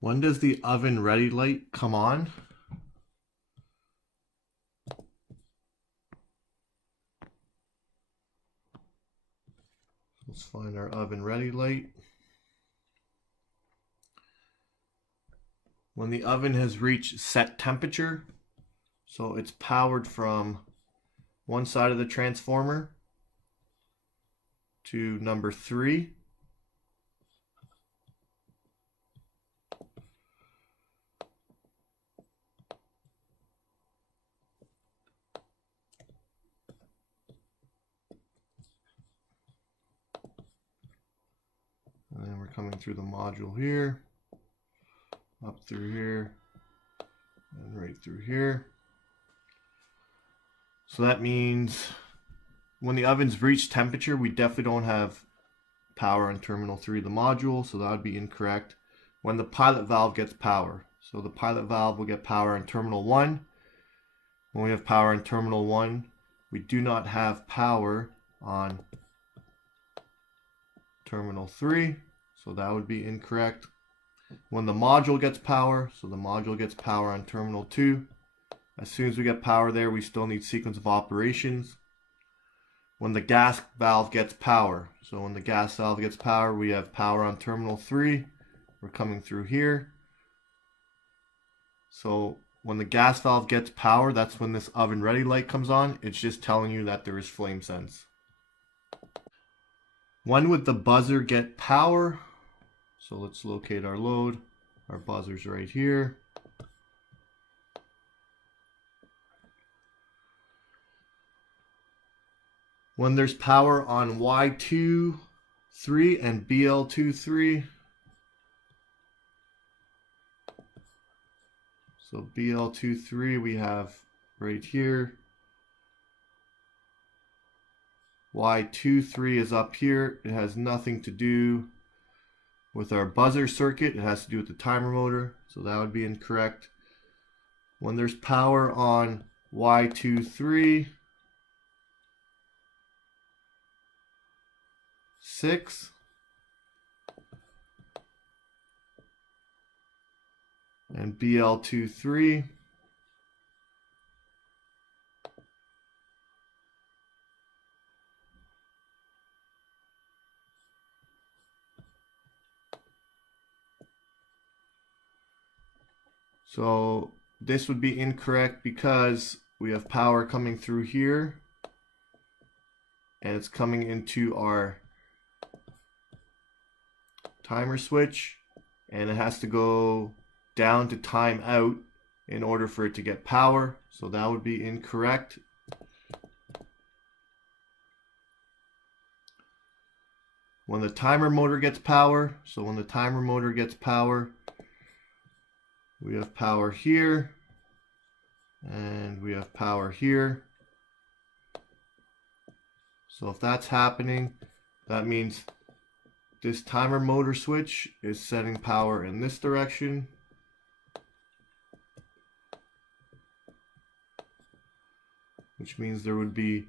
When does the oven ready light come on? Let's find our oven ready light. When the oven has reached set temperature, so it's powered from one side of the transformer to number 3. And then we're coming through the module here, up through here, and right through here. So that means when the oven's reached temperature, we definitely don't have power on terminal 3 of the module, so that would be incorrect. When the pilot valve gets power, so the pilot valve will get power on terminal 1. When we have power on terminal 1, we do not have power on terminal 3, so that would be incorrect. When the module gets power, so the module gets power on terminal 2. As soon as we get power there, we still need sequence of operations. When the gas valve gets power, so when the gas valve gets power, we have power on terminal 3. We're coming through here. So when the gas valve gets power, that's when this oven ready light comes on. It's just telling you that there is flame sense. When would the buzzer get power? So let's locate our load. Our buzzer's right here. When there's power on Y23 and BL23. So BL23 we have right here. Y23 is up here. It has nothing to do with our buzzer circuit. It has to do with the timer motor. So that would be incorrect. When there's power on Y23, 6. And BL23. So this would be incorrect because we have power coming through here and it's coming into our timer switch, and it has to go down to time out in order for it to get power. So that would be incorrect. When the timer motor gets power, so when the timer motor gets power, we have power here and we have power here. So if that's happening, that means this timer motor switch is setting power in this direction. Which means there would be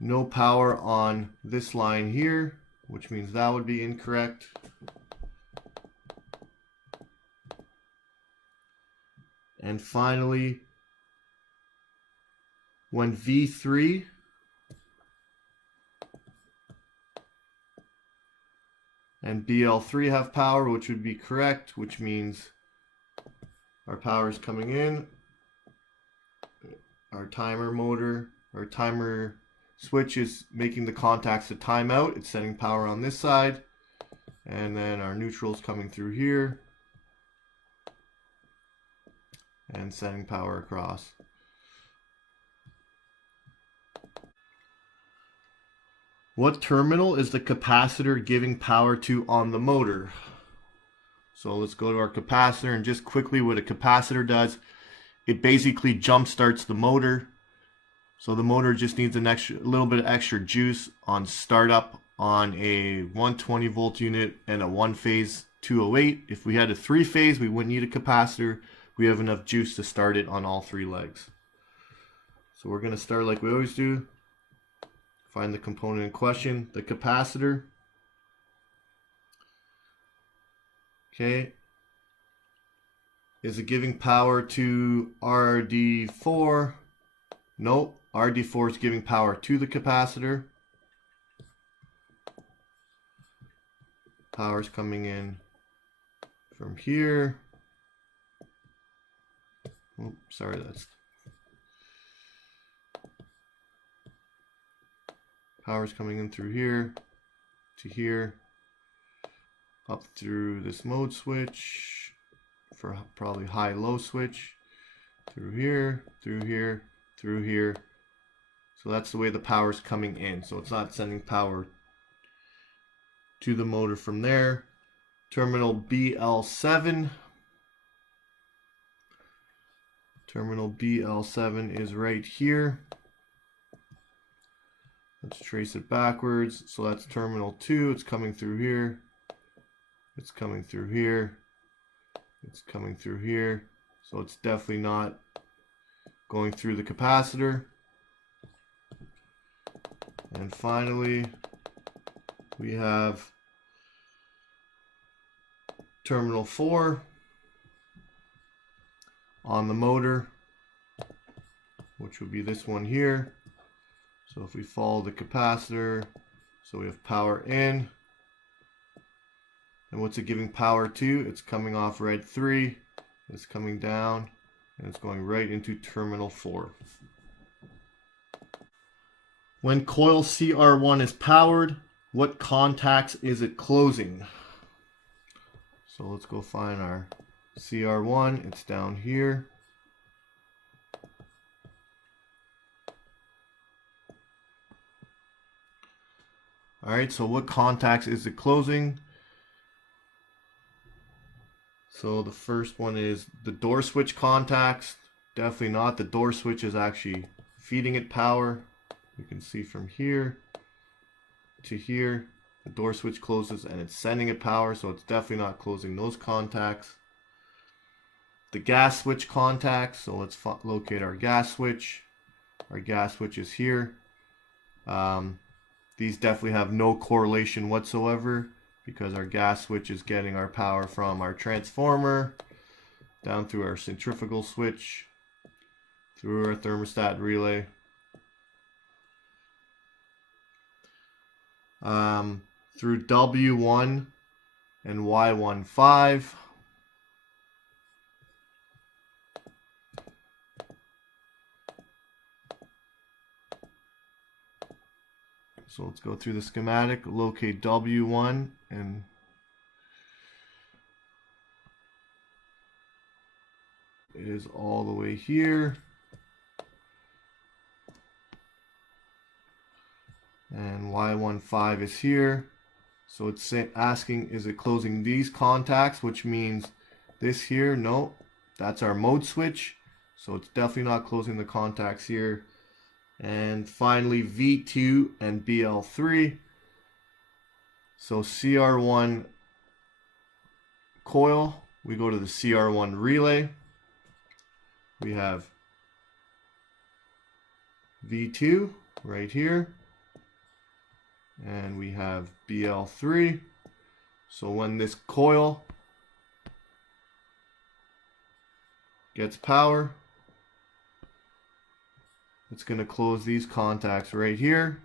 no power on this line here, which means that would be incorrect. And finally, when V3 and BL3 have power, which would be correct, which means our power is coming in, our timer motor, our timer switch is making the contacts to time out. It's setting power on this side, and then our neutral is coming through here and sending power across. What terminal is the capacitor giving power to on the motor? So let's go to our capacitor, and just quickly what a capacitor does, it basically jump starts the motor. So the motor just needs a little bit of extra juice on startup on a 120 volt unit and a 1-phase 208. If we had a 3-phase, we wouldn't need a capacitor. We have enough juice to start it on all 3 legs. So we're going to start like we always do. Find the component in question, the capacitor. Okay, Is it giving power to RD4? Nope. RD4 is giving power to the capacitor. Power's coming in from here. Oh, sorry, that's power's coming in through here to here, up through this mode switch for probably high-low switch, through here, through here, through here. So that's the way the power's coming in. So it's not sending power to the motor from there. Terminal BL7. Terminal BL7 is right here. Let's trace it backwards. So that's terminal 2. It's coming through here. It's coming through here. It's coming through here. So it's definitely not going through the capacitor. And finally, we have terminal 4 on the motor, which would be this one here. So if we follow the capacitor, so we have power in. And what's it giving power to? It's coming off red 3. It's coming down, and it's going right into terminal 4. When coil CR1 is powered, what contacts is it closing? So let's go find our CR1. It's down here. Alright, so what contacts is it closing? So the first one is the door switch contacts. Definitely not. The door switch is actually feeding it power. You can see from here to here, the door switch closes and it's sending it power, so it's definitely not closing those contacts. The gas switch contacts, so let's locate our gas switch. Our gas switch is here. These definitely have no correlation whatsoever because our gas switch is getting our power from our transformer, down through our centrifugal switch, through our thermostat relay. Through W1 and Y15. So let's go through the schematic, locate W1, and it is all the way here. And Y15 is here. So it's asking, is it closing these contacts, which means this here? No, that's our mode switch. So it's definitely not closing the contacts here. And finally, V2 and BL3. So CR1 coil, we go to the CR1 relay. We have V2 right here. And we have BL3. So when this coil gets power, it's going to close these contacts right here,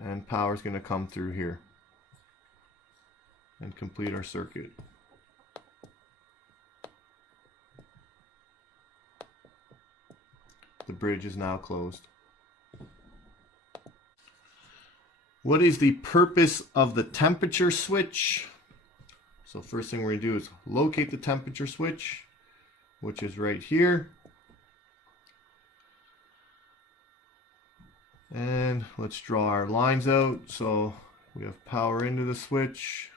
and power is going to come through here and complete our circuit. The bridge is now closed. What is the purpose of the temperature switch? So first thing we're going to do is locate the temperature switch, which is right here. And let's draw our lines out. So we have power into the switch.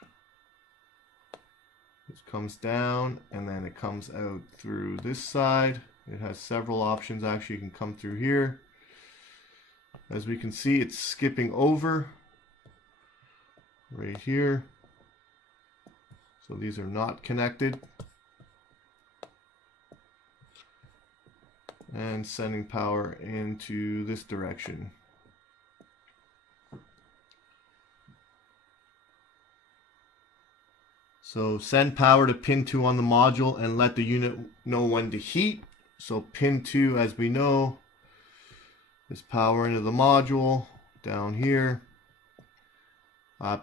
It comes down and then it comes out through this side. It has several options. Actually, you can come through here. As we can see, it's skipping over right here. So these are not connected. And sending power into this direction. So send power to pin 2 on the module and let the unit know when to heat. So pin 2, as we know, is power into the module down here.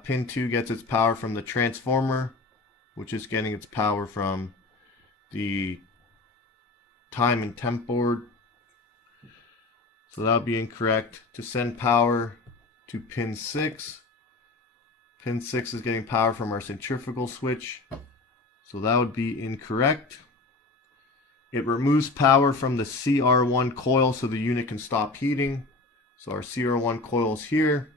Pin 2 gets its power from the transformer, which is getting its power from the time and temp board. So that would be incorrect. To send power to pin 6, pin 6 is getting power from our centrifugal switch. So that would be incorrect. It removes power from the CR1 coil so the unit can stop heating. So our CR1 coil is here.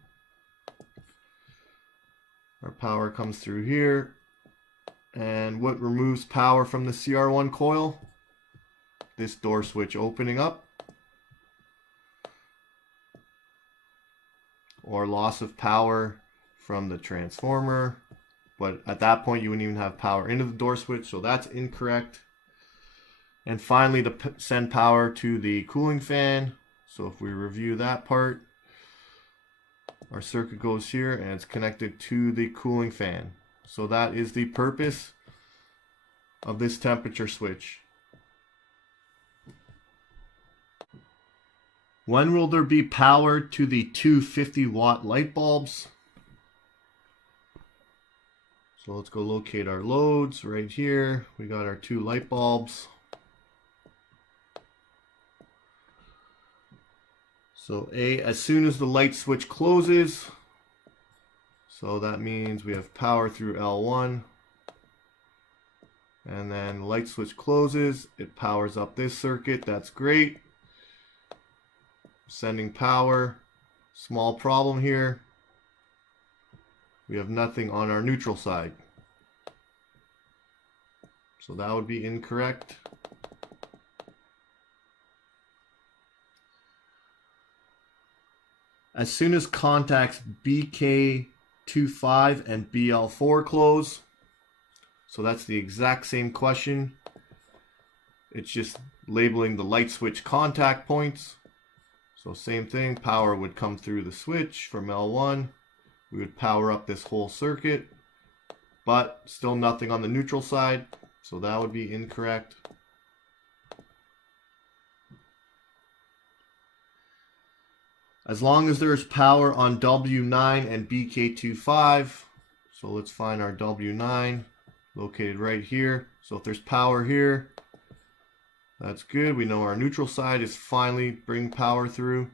Our power comes through here. And what removes power from the CR1 coil? This door switch opening up. Or loss of power from the transformer. But at that point you wouldn't even have power into the door switch, so that's incorrect. And finally, to send power to the cooling fan. So if we review that part, our circuit goes here and it's connected to the cooling fan. So that is the purpose of this temperature switch. When will there be power to the 250-watt light bulbs? So let's go locate our loads right here. We got our 2 light bulbs. So as soon as the light switch closes, so that means we have power through L1, and then the light switch closes, it powers up this circuit. That's great. Sending power. Small problem here. We have nothing on our neutral side. So that would be incorrect. As soon as contacts BK25 and BL4 close, so that's the exact same question. It's just labeling the light switch contact points. So same thing, power would come through the switch from L1. We would power up this whole circuit, but still nothing on the neutral side. So that would be incorrect. As long as there's power on W9 and BK25, so let's find our W9 located right here. So if there's power here, that's good. We know our neutral side is finally bringing power through,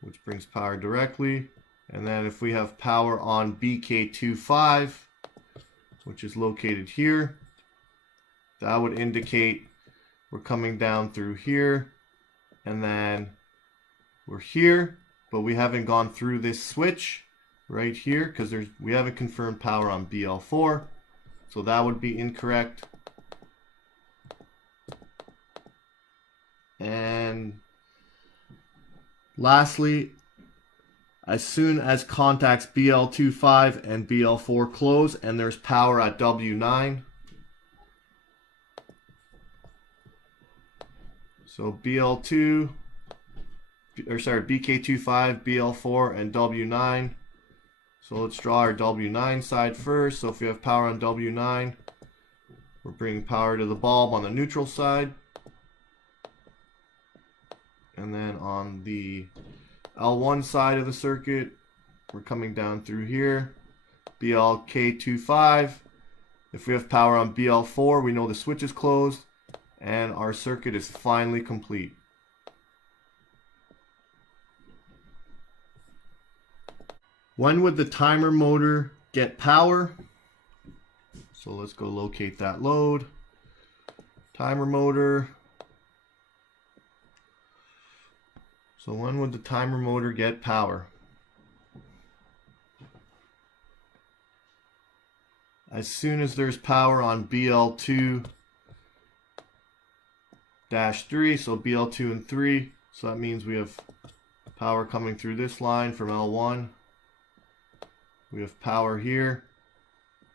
which brings power directly. And then if we have power on BK25, which is located here, that would indicate we're coming down through here, and then we're here, but we haven't gone through this switch right here because we haven't confirmed power on BL4, so that would be incorrect. And lastly, as soon as contacts BL25 and BL4 close and there's power at W9, so BK25, BL4, and W9. So let's draw our W9 side first. So if we have power on W9, we're bringing power to the bulb on the neutral side. And then on the L1 side of the circuit, we're coming down through here. BLK25. If we have power on BL4, we know the switch is closed and our circuit is finally complete. When would the timer motor get power? So let's go locate that load. Timer motor. So when would the timer motor get power? As soon as there's power on BL2-3, so BL2 and 3. So that means we have power coming through this line from L1. We have power here,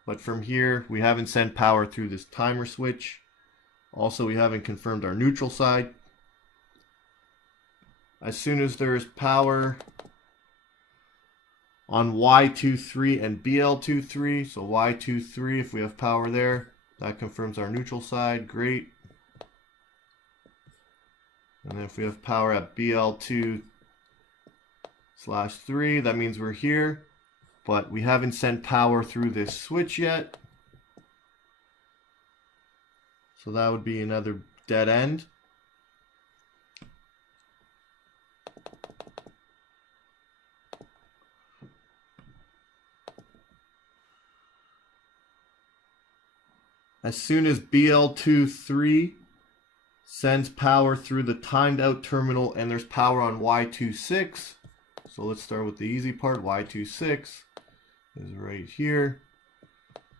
but from here we haven't sent power through this timer switch. Also, we haven't confirmed our neutral side. As soon as there is power on Y23 and BL23. So Y23, if we have power there, that confirms our neutral side. Great. And then if we have power at BL2/3, that means we're here, but we haven't sent power through this switch yet. So that would be another dead end. As soon as BL23 sends power through the timed out terminal and there's power on Y26. So let's start with the easy part. Y26 is right here.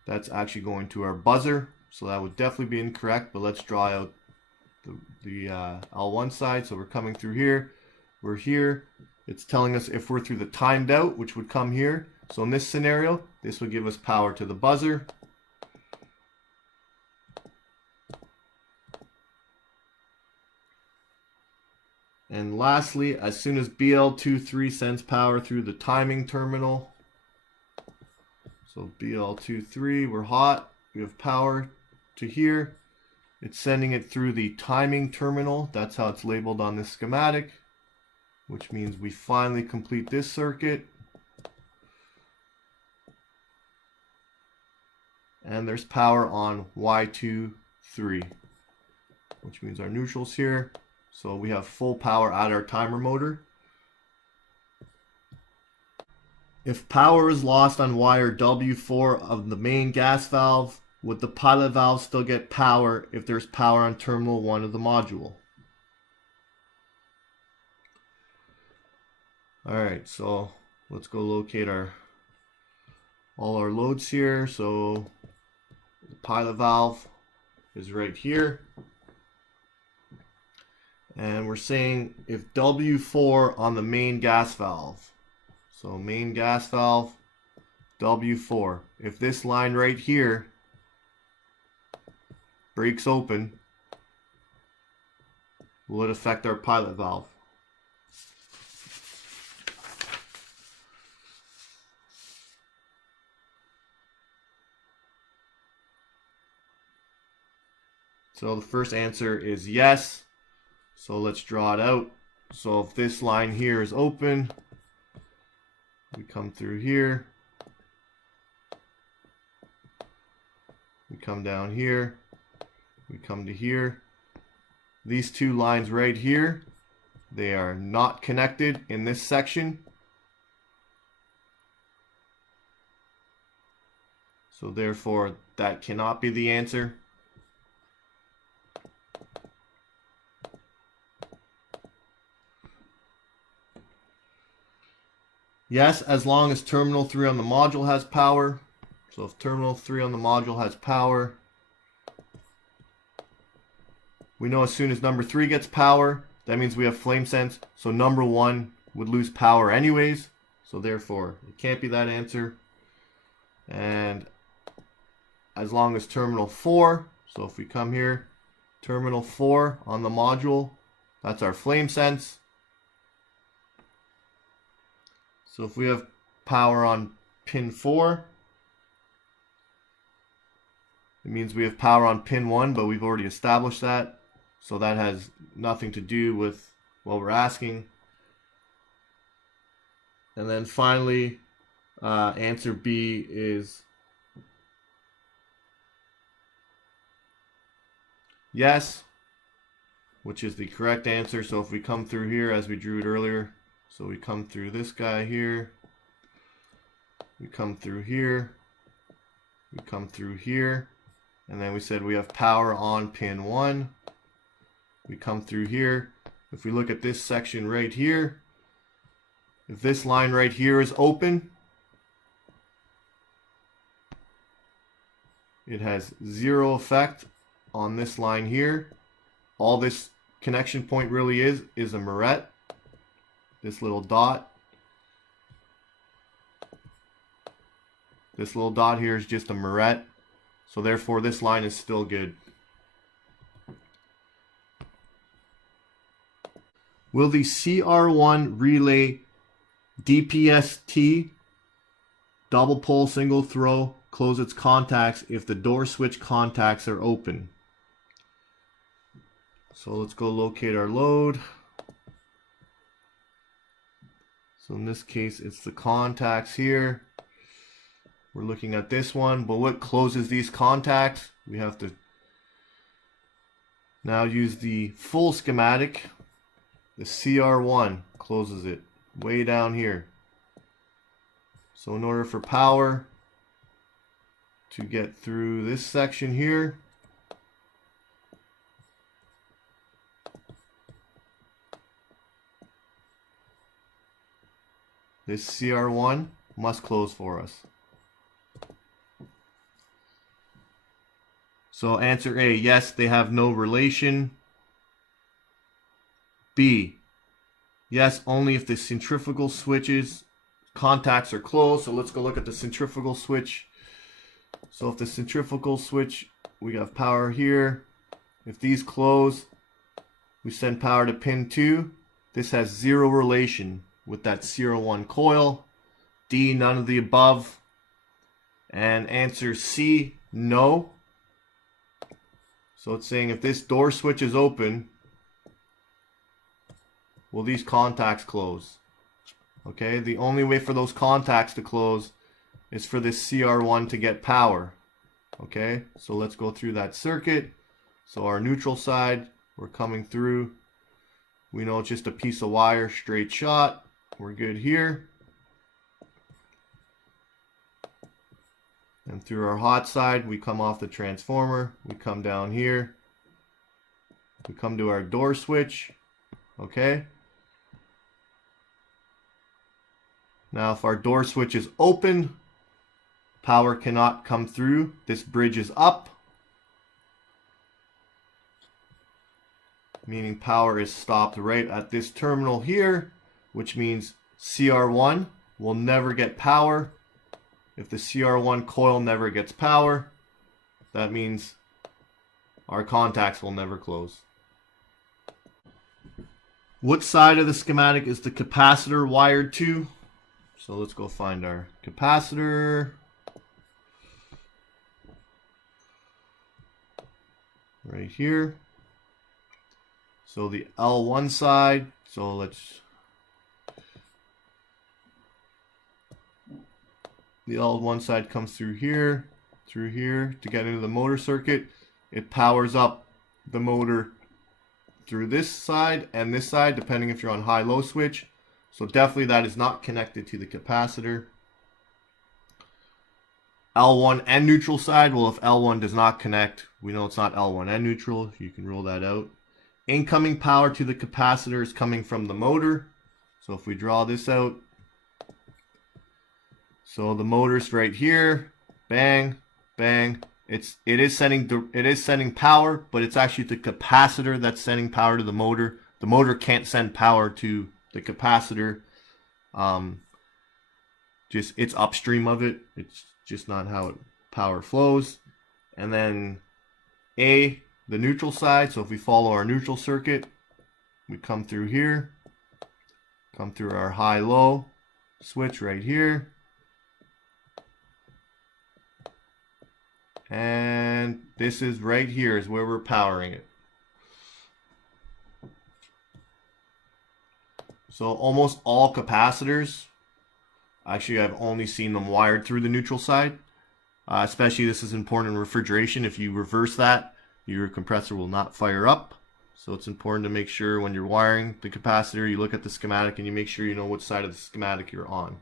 That's actually going to our buzzer. So that would definitely be incorrect, but let's draw out the L1 side. So we're coming through here. We're here. It's telling us if we're through the timed out, which would come here. So in this scenario, this would give us power to the buzzer. And lastly, as soon as BL23 sends power through the timing terminal, so BL23, we're hot, we have power to here, it's sending it through the timing terminal. That's how it's labeled on this schematic, which means we finally complete this circuit. And there's power on Y23, which means our neutral's here. So we have full power at our timer motor. If power is lost on wire W4 of the main gas valve, would the pilot valve still get power if there's power on terminal 1 of the module? Alright, so let's go locate all our loads here. So the pilot valve is right here. And we're saying if W4 on the main gas valve, so main gas valve, W4, if this line right here breaks open, will it affect our pilot valve? So the first answer is yes. So let's draw it out. So if this line here is open, we come through here, we come down here, we come to here. These two lines right here, they are not connected in this section. So therefore, that cannot be the answer. Yes, as long as terminal 3 on the module has power. So if terminal 3 on the module has power, we know as soon as number 3 gets power, that means we have flame sense. So number 1 would lose power anyways. So therefore, it can't be that answer. And as long as terminal 4, so if we come here, terminal 4 on the module, that's our flame sense. So if we have power on pin 4, it means we have power on pin 1, but we've already established that. So that has nothing to do with what we're asking. And then finally, answer B is yes, which is the correct answer. So if we come through here as we drew it earlier, so we come through this guy here, we come through here, we come through here, and then we said we have power on pin 1. We come through here. If we look at this section right here, if this line right here is open, it has zero effect on this line here. All this connection point really is a moret. This little dot. This little dot here is just a moret. So therefore this line is still good. Will the CR1 relay DPST double pole, single throw, close its contacts if the door switch contacts are open. So let's go locate our load. So in this case, it's the contacts here. We're looking at this one, but what closes these contacts? We have to now use the full schematic. The CR1 closes it way down here. So in order for power to get through this section here, this CR1 must close for us. So answer A, yes, they have no relation. B, yes, only if the centrifugal switches contacts are closed. So let's go look at the centrifugal switch. So if the centrifugal switch, we have power here. If these close, we send power to pin 2. This has zero relation with that CR1 coil. D, none of the above. And answer C, no. So it's saying if this door switch is open, will these contacts close? Okay, the only way for those contacts to close is for this CR1 to get power. Okay, so let's go through that circuit. So our neutral side, we're coming through. We know it's just a piece of wire, straight shot. We're good here. And through our hot side, we come off the transformer. We come down here. We come to our door switch. Okay. Now, if our door switch is open, power cannot come through. This bridge is up, meaning power is stopped right at this terminal here, which means CR1 will never get power. If the CR1 coil never gets power, that means our contacts will never close. What side of the schematic is the capacitor wired to? So let's go find our capacitor. Right here. So the L1 side, so the L1 side comes through here to get into the motor circuit. It powers up the motor through this side and this side, depending if you're on high-low switch. So definitely that is not connected to the capacitor. L1 and neutral side, well, if L1 does not connect, we know it's not L1 and neutral. You can rule that out. Incoming power to the capacitor is coming from the motor. So if we draw this out, so the motor's right here, bang, bang. It is sending power, but it's actually the capacitor that's sending power to the motor. The motor can't send power to the capacitor. It's upstream of it. It's just not how power flows. And then A, the neutral side. So if we follow our neutral circuit, we come through here, come through our high-low switch right here. And this is right here is where we're powering it. So almost all capacitors, actually I've only seen them wired through the neutral side. Especially this is important in refrigeration. If you reverse that, your compressor will not fire up. So it's important to make sure when you're wiring the capacitor, you look at the schematic and you make sure you know which side of the schematic you're on.